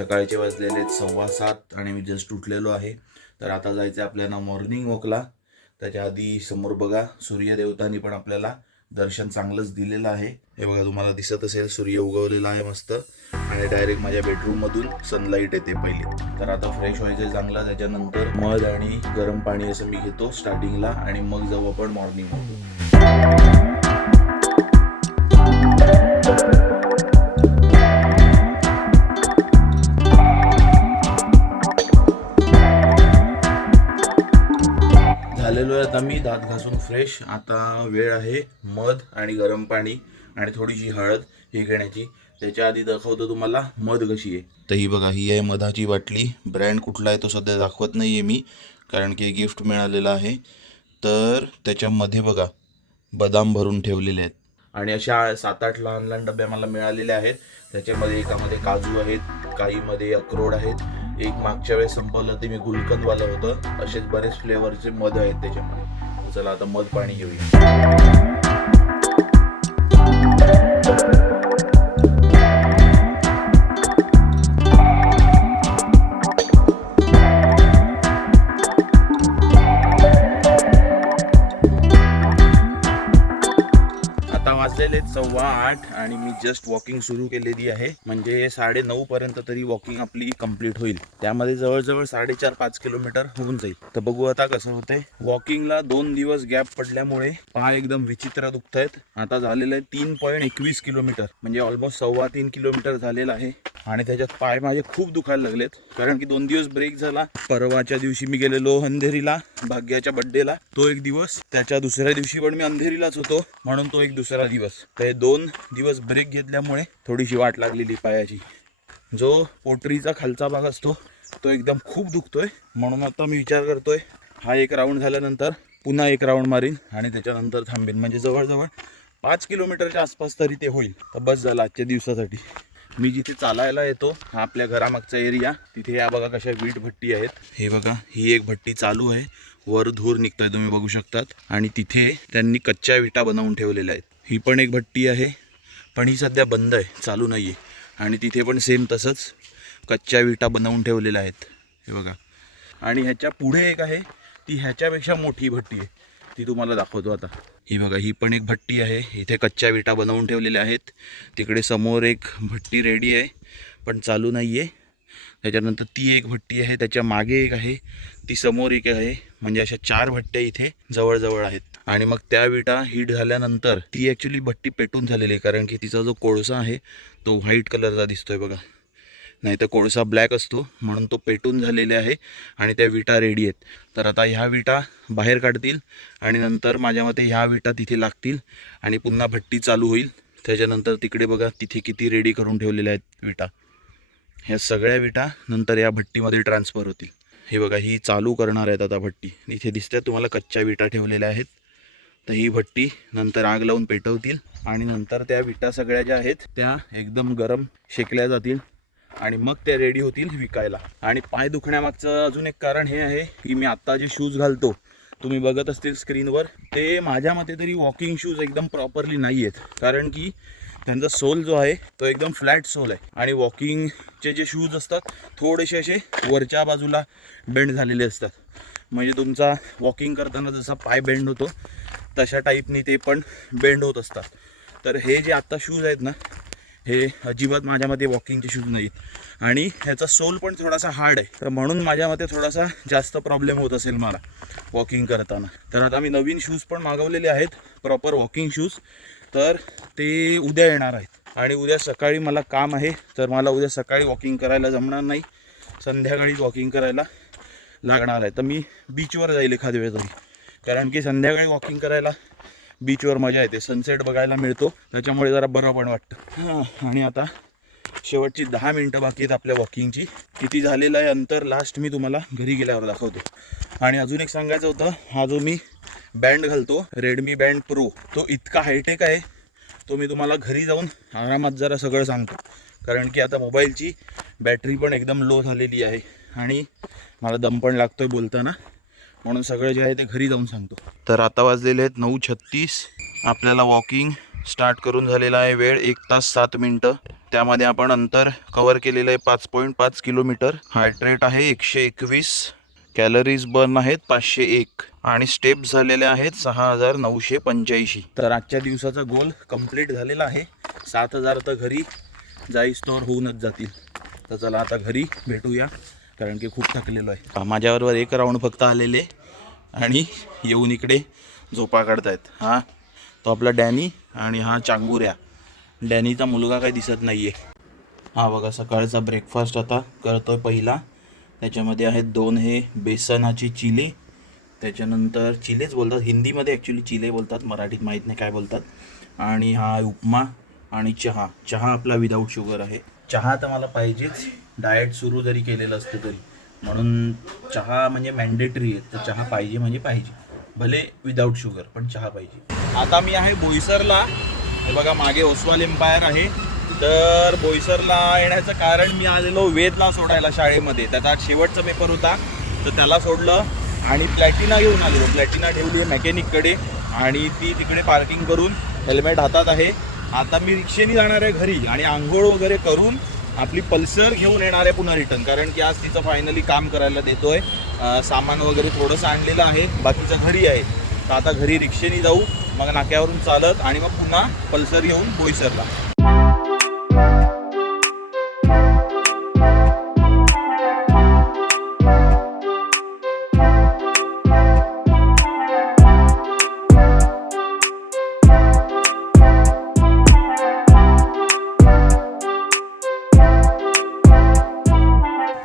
सकाळचे वाजलेले सव्वा सात आणि मी जस्ट उठलेलो आहे. तर आता जायचं आहे आपल्याला मॉर्निंग वॉकला त्याच्या आधी समोर बघा सूर्यदेवतांनी पण आपल्याला दर्शन चांगलंच दिलेलं आहे. हे बघा तुम्हाला दिसत असेल सूर्य उगवलेला आहे मस्त. आणि डायरेक्ट माझ्या बेडरूममधून सनलाईट येते पहिली. तर आता फ्रेश व्हायचं चांगला. त्याच्यानंतर मध आणि गरम पाणी असं मी घेतो स्टार्टिंगला आणि मग जाऊ आपण मॉर्निंग झालेलो आहे. आता मी दात घासून फ्रेश आता वेळ आहे मध आणि गरम पाणी आणि थोडीशी हळद ही घेण्याची. त्याच्या आधी दाखवतो तुम्हाला मध कशी आहे. तर ही बघा ही आहे मधाची बाटली. ब्रँड कुठला आहे तो सध्या दाखवत नाही आहे मी कारण की गिफ्ट मिळालेलं आहे. तर त्याच्यामध्ये बघा बदाम भरून ठेवलेले आहेत. आणि अशा सात आठ लहान लहान डब्या मला मिळालेल्या आहेत. त्याच्यामध्ये एकामध्ये काजू आहेत काहीमध्ये अक्रोड आहेत एक मागच्या वेळेस संपवलं ते मी गुलकंदवालं होतं. असेच बरेच फ्लेवरचे मध आहेत त्याच्यामध्ये. चला आता मध पाणी घेऊया. आहेत सव्वा आठ आणि मी जस्ट वॉकिंग सुरू केलेली आहे. म्हणजे साडे नऊ पर्यंत तरी वॉकिंग आपली कंप्लीट होईल. त्यामध्ये जवळजवळ साडेचार पाच किलोमीटर होऊन जाईल. तर बघू आता कसं होतंय. वॉकिंगला दोन दिवस गॅप पडल्यामुळे पाय एकदम विचित्र दुखत आहेत आता झालेलं आहे तीन पॉईंट एकवीस किलोमीटर म्हणजे ऑलमोस्ट सव्वा तीन किलोमीटर झालेलं आहे. आणि त्याच्यात पाय माझे खूप दुखायला लागलेत. कारण की दोन दिवस ब्रेक झाला. परवाच्या दिवशी मी गेलेलो अंधेरीला भाग्याच्या बड्डेला तो एक दिवस. त्याच्या दुसऱ्या दिवशी पण मी अंधेरीलाच होतो. म्हणून तो एक दुसरा दिवस. तर हे दोन दिवस ब्रेक घेतल्यामुळे थोडीशी वाट लागलेली पायाची. जो पोटरीचा खालचा भाग असतो तो एकदम खूप दुखतोय. म्हणून आता मी विचार करतोय हा एक राऊंड झाल्यानंतर पुन्हा एक राऊंड मारीन आणि त्याच्यानंतर थांबेन. म्हणजे जवळजवळ पाच किलोमीटरच्या आसपास तरी ते होईल. तर बस झालं आजच्या दिवसासाठी. मी जिथे चालायला येतो हा आपल्या घरामागचा एरिया तिथे या बघा कशा वीट भट्टी आहेत. हे बघा ही एक भट्टी चालू आहे. वर धूर निघतोय तुम्ही बघू शकतात. आणि तिथे त्यांनी कच्च्या विटा बनवून ठेवलेल्या आहेत. ही पण एक भट्टी आहे पण ही सध्या बंद आहे चालू नाही आहे आणि तिथे पण सेम तसंच कच्च्या विटा बनवून ठेवलेल्या आहेत. हे बघा. आणि ह्याच्या पुढे एक आहे ती ह्याच्यापेक्षा मोठी भट्टी आहे. ती तुम्हाला दाखवतो आता. ही बघा ही पण एक भट्टी आहे. इथे कच्च्या विटा बनवून ठेवलेल्या आहेत. तिकडे समोर एक भट्टी रेडी आहे पण चालू नाही आहे त्याच्यानंतर ती एक भट्टी आहे त्याच्यामागे एक आहे. ती समोर एक आहे म्हणजे अशा चार भट्ट्या इथे जवळजवळ आहेत. आणि मग त्या विटा हीट झाल्यानंतर ती ॲक्च्युली भट्टी पेटून झालेली आहे. कारण की तिचा जो कोळसा आहे तो व्हाईट कलरचा दिसतोय बघा. नाही तर कोळसा ब्लॅक असतो म्हणून तो पेटून झालेले आहे आणि त्या विटा रेडी आहेत. तर आता ह्या विटा बाहेर काढतील आणि नंतर माझ्या मते ह्या विटा तिथे लागतील आणि पुन्हा भट्टी चालू होईल. त्याच्यानंतर तिकडे बघा तिथे किती रेडी करून ठेवलेल्या आहेत विटा. ह्या सगळ्या विटा नंतर या भट्टीमध्ये ट्रान्सफर होतील. हे बघा ही चालू करणार आहेत आता भट्टी. इथे दिसतात तुम्हाला कच्च्या विटा ठेवलेल्या आहेत. तर ही भट्टी नंतर आग लावून पेटवतील आणि नंतर त्या विटा सगळ्या ज्या आहेत त्या एकदम गरम शेकल्या जातील आणि मग त्या रेडी होतील विकायला. आणि पाय दुखण्यामागचं अजून एक कारण हे आहे की मी आत्ता जे शूज घालतो तुम्ही बघत असतील स्क्रीनवर ते माझ्या मते तरी वॉकिंग शूज एकदम प्रॉपरली नाही आहेत कारण की त्यांचा सोल जो आहे तो एकदम फ्लॅट सोल आहे. आणि वॉकिंगचे जे शूज असतात थोडेसे असे वरच्या बाजूला बेंड झालेले असतात. म्हणजे तुमचा वॉकिंग करताना जसा पाय बेंड होतो तशा टाईपनी ते पण बेंड होत असतात. तर हे जे आत्ता शूज आहेत ना हे अजिबात माझ्या मते वॉकिंगचे शूज नाहीत. आणि ह्याचा सोल पण थोडासा हार्ड आहे. तर म्हणून माझ्या मते थोडासा जास्त प्रॉब्लेम होत असेल मला वॉकिंग करताना. तर आता मी नवीन शूज पण मागवलेले आहेत प्रॉपर वॉकिंग शूज तर ते उद्या येणार आहेत. आणि उद्या सकाळी मला काम आहे तर मला उद्या सकाळी वॉकिंग करायला जमणार नाही. संध्याकाळीच वॉकिंग करायला लागणार आहे. तर मी बीचवर जाईल एखाद्या वेळ तरी. कारण की संध्याकाळी वॉकिंग करायला बीचवर मजा येते. सनसेट बघायला मिळतो. त्याच्यामुळे जरा बरं पण वाटतं. हां आणि आता शेवटची दहा मिनटं बाकी आहेत आपल्या वॉकिंगची किती झालेलं आहे अंतर? लास्ट मी तुम्हाला घरी गेल्यावर दाखवतो. आणि अजून एक सांगायचं होतं हा जो मी बँड घालतो रेडमी बँड प्रो तो इतका हायटेक आहे तो मी तुम्हाला घरी जाऊन आरामात जरा सगळं सांगतो. कारण की आता मोबाईलची बॅटरी पण एकदम लो झालेली आहे. आणि मला दम पण लागतोय बोलताना. म्हणून सगळं जे आहे ते घरी जाऊन सांगतो. तर आता वाजलेले आहेत नऊ छत्तीस. आपल्याला वॉकिंग स्टार्ट करून झालेला आहे वेळ एक तास सात मिनटं. त्यामध्ये आपण अंतर कव्हर केलेलं आहे पाच पॉईंट पाच किलोमीटर हार्ट रेट आहे एकशे एकवीस. कॅलरीज बर्न आहेत पाचशे एक. आणि स्टेप्स झालेले आहेत सहा हजार नऊशे पंच्याऐंशी. तर आजच्या दिवसाचा गोल कंप्लीट झालेला आहे. सात हजार तर घरी जाईस तोवर होऊनच जातील. तर चला आता घरी भेटूया कारण की खूप थकलेलो आहे. माझ्याबरोबर एक राऊंड फक्त आलेले आणि येऊन इकडे झोपा काढतायत. हा तो आपला डॅनी आणि हा चांगुऱ्या. डॅनीचा मुलगा काही दिसत नाही आहे हा बघा सकाळचा ब्रेकफास्ट आता करतोय पहिला. त्याच्यामध्ये आहेत दोन हे बेसनाची चिली. त्याच्यानंतर चिलेच बोलतात. हिंदीमध्ये ॲक्च्युली चिले बोलतात मराठीत माहीत नाही काय बोलतात. आणि हा उपमा आणि चहा. चहा आपला विदाऊट शुगर आहे. चहा तर मला पाहिजेच. डाएट सुरू जरी केलेलं असतं तरी. म्हणून चहा म्हणजे मॅन्डेटरी आहे. तर चहा पाहिजे म्हणजे पाहिजे. भले विदाऊट शुगर पण चहा पाहिजे. आता मी आहे बोईसरला. हे बघा मागे ओसवाल एम्पायर आहे. तर बोईसरला येण्याचं कारण मी आलेलो वेदला सोडायला शाळेमध्ये. त्याचा शेवटचा पेपर होता. तर त्याला सोडलं आणि प्लॅटिना घेऊन आलेलो. प्लॅटिना ठेवली आहे मेकॅनिककडे आणि ती तिकडे पार्किंग करून हेल्मेट हातात आहे. आता मी रिक्षेने जाणार आहे घरी आणि आंघोळ वगैरे करून आपली पल्सर घेऊन येणार आहे पुन्हा रिटर्न कारण की आज तिचं फायनली काम करायला देतोय. सामान वगैरे थोडंसं आणलेलं आहे. बाकीचं घरी आहे. तर आता घरी रिक्षेने जाऊ. मग नाक्यावरून चालत आणि मग पुन्हा पल्सर घेऊन बोईसरला.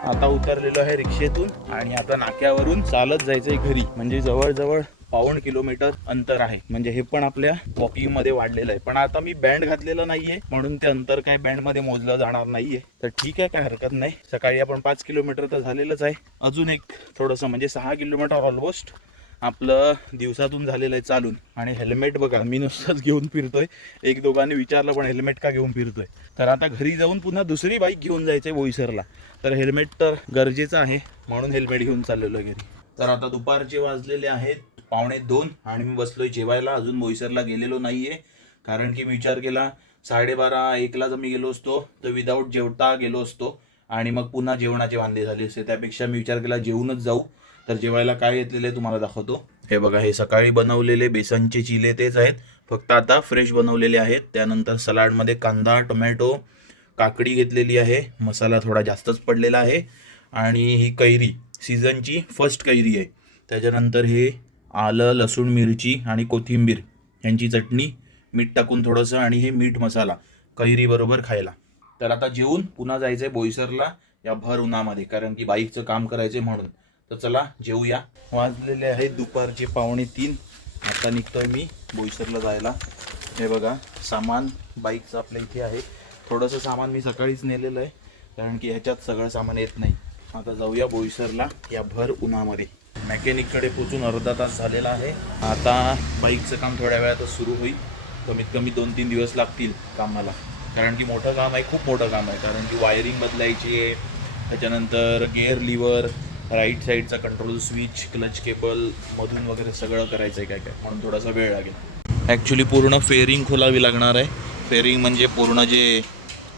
आता उतरलेलो आहे रिक्षेतून आणि आता नाक्यावरून चालत जायचंय घरी. म्हणजे जवळजवळ पावण किलोमीटर अंतर आहे. म्हणजे हे पण आपल्या वॉकिंगमध्ये वाढलेलं आहे. पण आता मी बँड घातलेलं नाहीये. म्हणून ते अंतर काय बँडमध्ये मोजलं जाणार नाहीये. तर ठीक आहे काय हरकत नाही. सकाळी आपण पाच किलोमीटर तर झालेलंच आहे. अजून एक थोडंसं म्हणजे सहा किलोमीटर ऑलमोस्ट आपलं दिवसातून झालेलं आहे चालून. आणि हेल्मेट बघा मी नुसतंच घेऊन फिरतोय. एक दोघांनी विचारलं पण हेल्मेट का घेऊन फिरतोय? तर आता घरी जाऊन पुन्हा दुसरी बाईक घेऊन जायचंय बोईसरला तर हेल्मेट तर गरजेचं आहे. म्हणून हेल्मेट घेऊन चाललेलो घरी. तर आता दुपारचे वाजलेले आहेत पावणे दोन आणि मी बसलोय जेवायला. अजून मोईसरला गेलेलो नाहीये. कारण की मी विचार केला साडेबारा एकला जर मी गेलो असतो तर विदाऊट जेवता गेलो असतो. आणि मग पुन्हा जेवणाचे वांदे झाले असते त्यापेक्षा मी विचार केला जेवूनच जाऊ. तर जेवायला काय घेतलेले तुम्हाला दाखवतो. हे बघा हे सकाळी बनवलेले बेसनचे चिले तेच आहेत. फक्त आता फ्रेश बनवलेले आहेत. त्यानंतर सलाडमध्ये कांदा टोमॅटो काकडी घेतलेली आहे. मसाला थोडा जास्तच पडलेला आहे. आणि ही कैरी सीझनची फर्स्ट कैरी आहे. त्याच्यानंतर हे आलं लसूण मिरची आणि कोथिंबीर यांची चटणी मीठ टाकून थोडंसं आणि हे मीठ मसाला कैरीबरोबर खायला. तर आता जेवून पुन्हा जायचंय बोईसरला या भर उन्हामध्ये कारण की बाईकचं काम करायचंय म्हणून. तर चला जेवूया वाजलेले आहेत दुपारचे पावणे तीन. आता निघतोय मी बोईसरला जायला. हे बघा सामान बाईकचं आपल्या इथे आहे. थोडंसं सामान मी सकाळीच नेलेलं आहे कारण की ह्याच्यात सगळं सामान येत नाही. आता जाऊया बोईसरला या भर उन्हामध्ये. मेकॅनिककडे पोचून अर्धा तास झालेला आहे. आता बाईकचं काम थोड्या वेळातच सुरू होईल. कमीत कमी दोन तीन दिवस लागतील कामाला. कारण की मोठं काम आहे खूप मोठं काम आहे. कारण की वायरिंग बदलायची आहे. त्याच्यानंतर गेअर लिव्हर राईट साईडचा कंट्रोल स्विच क्लच केबल मधून वगैरे सगळं करायचं आहे काय काय. म्हणून थोडासा वेळ लागेल. ॲक्च्युली पूर्ण फेरिंग खोलावी लागणार आहे. फेरिंग म्हणजे पूर्ण जे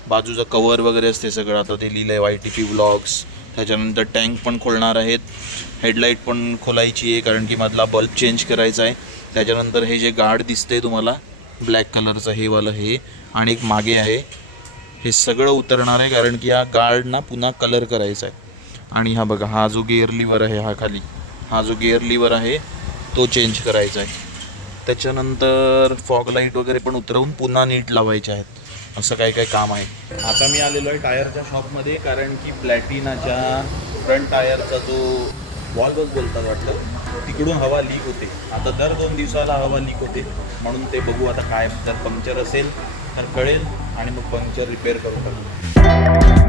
बाजूचं कवर वगैरे असते सगळं. आता ते लिहिलं आहे वाय टी पी ब्लॉग्स त्याच्यानंतर टँक पण खोलणार आहेत. हेडलाईट पण खोलायची आहे कारण की मधला बल्ब चेंज करायचा आहे. त्याच्यानंतर हे जे गार्ड दिसते तुम्हाला ब्लॅक कलरचं हे वालं हे आणि एक मागे आहे. हे सगळं उतरणार आहे कारण की हा गार्डना पुन्हा कलर करायचा आहे. आणि हा बघा हा जो गिअर लिव्हर आहे हा खाली. हा जो गेअर लिव्हर आहे तो चेंज करायचा आहे. त्याच्यानंतर फॉग लाइट वगैरे पण उतरवून पुन्हा नीट लावायचे आहेत. असं काही काही काम आहे. आता मी आलेलो आहे टायरच्या शॉपमध्ये कारण की प्लॅटिनाच्या फ्रंट टायरचा जो वॉल्वच बोलतात वाटतं तिकडून हवा लीक होते. आता दर दोन दिवसाला हवा लीक होते. म्हणून ते बघू आता काय जर पंक्चर असेल तर कळेल आणि मग पंक्चर रिपेअर करू शकतो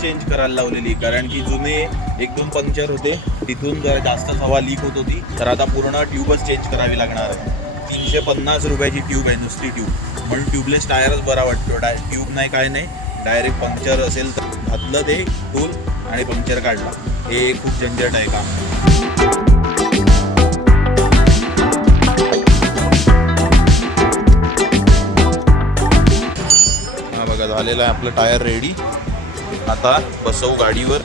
चेंज करायला लावलेली. कारण की जुने एक दोन पंक्चर होते तिथून जर जास्त हवा लीक होत होती तर आता पूर्ण ट्यूबच चेंज करावी लागणार आहे. तीनशे पन्नास रुपयाची ट्यूब आहे नुसती ट्यूब पण ट्यूबलेस टायरच बरा वाटतो. डाय ट्यूब नाही काय नाही. डायरेक्ट पंक्चर असेल तर घातलं ते टूल आणि पंक्चर काढला. हे खूप झंझट आहे काम. झालेलं आहे आपलं टायर रेडी आता बसवू गाडीवर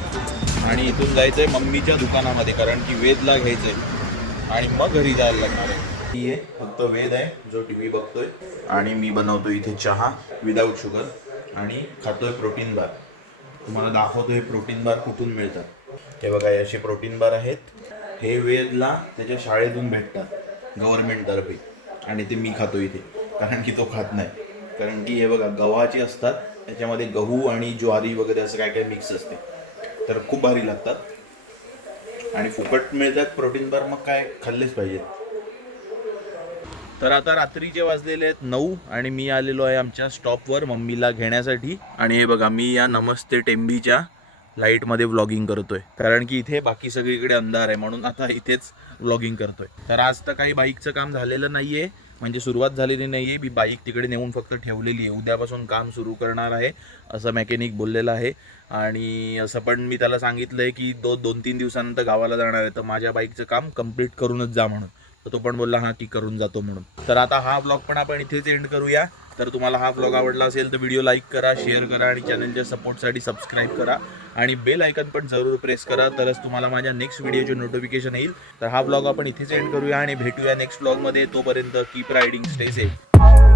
आणि इथून जायचं आहे मम्मीच्या दुकानामध्ये कारण की वेदला घ्यायचं आहे आणि मग घरी जायला लागणार आहे. ही आहे फक्त वेद आहे जो टी व्ही बघतोय. आणि मी बनवतो इथे चहा विदाऊट शुगर आणि खातोय प्रोटीन बार तुम्हाला दाखवतो हे प्रोटीन बार कुठून मिळतात. हे बघा हे असे प्रोटीन बार आहेत. हे वेदला त्याच्या शाळेतून भेटतात गव्हर्नमेंटतर्फे आणि ते मी खातो इथे कारण की तो खात नाही. कारण की हे बघा गव्हाचे असतात त्याच्यामध्ये गहू आणि ज्वारी वगैरे असं काय काय मिक्स असते. तर खूप भारी लागतात. आणि फुकट मिळतात प्रोटीन बार मग काय खाल्लेच पाहिजेत तर आता रात्रीचे वाजलेले आहेत नऊ आणि मी आलेलो आहे आमच्या स्टॉपवर मम्मीला घेण्यासाठी. आणि हे बघा मी या नमस्ते टेंबीच्या लाईटमध्ये व्लॉगिंग करतोय. कारण की इथे बाकी सगळीकडे अंधार आहे म्हणून आता इथेच व्लॉगिंग करतोय. तर आज तर काही बाईकचं काम झालेलं नाहीये. म्हणजे सुरुवात झालेली नाही आहे मी बाईक तिकडे नेऊन फक्त ठेवलेली आहे उद्यापासून काम सुरू करणार आहे असं मेकॅनिक बोललेलं आहे. आणि असं पण मी त्याला सांगितलं आहे की दो दोन तीन दिवसानंतर गावाला जाणार आहे. तर माझ्या बाईकचं काम कंप्लीट करूनच जा म्हणून. तर तो पण बोलला हा की करून जातो म्हणून. तर आता हा ब्लॉग पण आपण इथेच एंड करूया. तर तुम्हाला हा ब्लॉग आवडला असेल तर व्हिडिओ लाईक करा शेअर करा आणि चॅनलच्या सपोर्टसाठी सबस्क्राईब करा. आणि बेल आयकन पण जरूर प्रेस करा. तरच तुम्हाला माझ्या नेक्स्ट व्हिडिओचे नोटिफिकेशन येईल. तर हा ब्लॉग आपण इथेच एंड करूया आणि भेटूया नेक्स्ट ब्लॉगमध्ये तोपर्यंत कीप रायडिंग स्टे सेफ